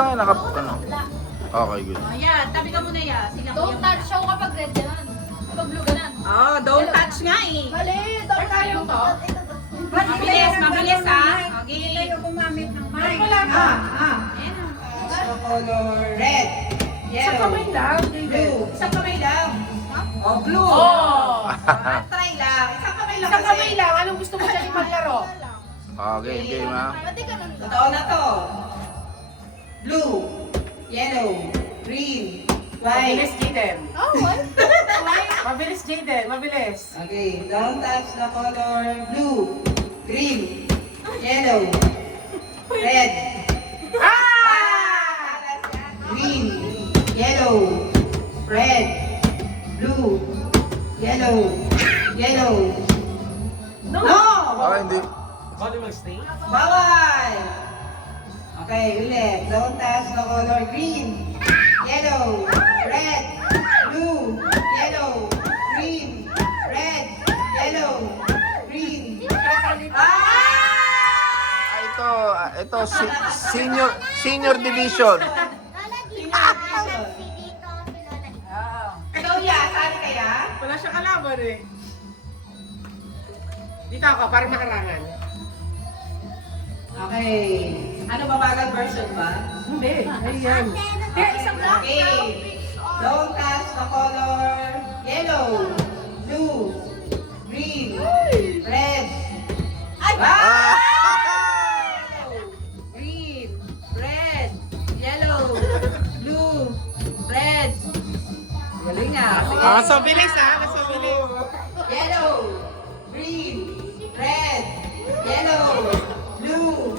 lang yan, ano. Okay, good. Ayan, tabi ka muna ya. Sila Don't touch show kapag red yan. Kapag blue ganan. Oh, don't touch nga eh. Mali, don't tayo to. Mabilis, mabilis ha. Okay. Color red, Sa kamay yellow, lang. blue. Isang kamay lang. Oh, blue. Oh! Try lang. Isang kamay lang Isang kasi. kamay lang. Anong gusto mo dyan ipaglaro? Okay, game ha. Pati ganun lang. Totoo na to. Blue, yellow, green, Mabilis, white. Jaden. Oh, what? Mabilis, Jaden. Mabilis. Okay, don't touch the color blue, green, yellow, red. Green, yellow, red, blue, yellow, yellow. No! Okay, hindi. Bawal! Okay, ulit. Don't touch the color green, yellow, red, blue, yellow, green, red, yellow, green. Ito, senior division. Ikaw ya, saan kaya? Wala siya kalaban eh. Dito ako, para makarangan. Okay. Ano ba bagal version ba? Hindi, ayan. Kaya isang lang. Okay. Don't touch the color yellow, blue, green, red. Ay! Green, red, yellow, blue, red. Galing nga. Sige. So bilis ha, so bilis. Yellow, green, red, yellow, blue,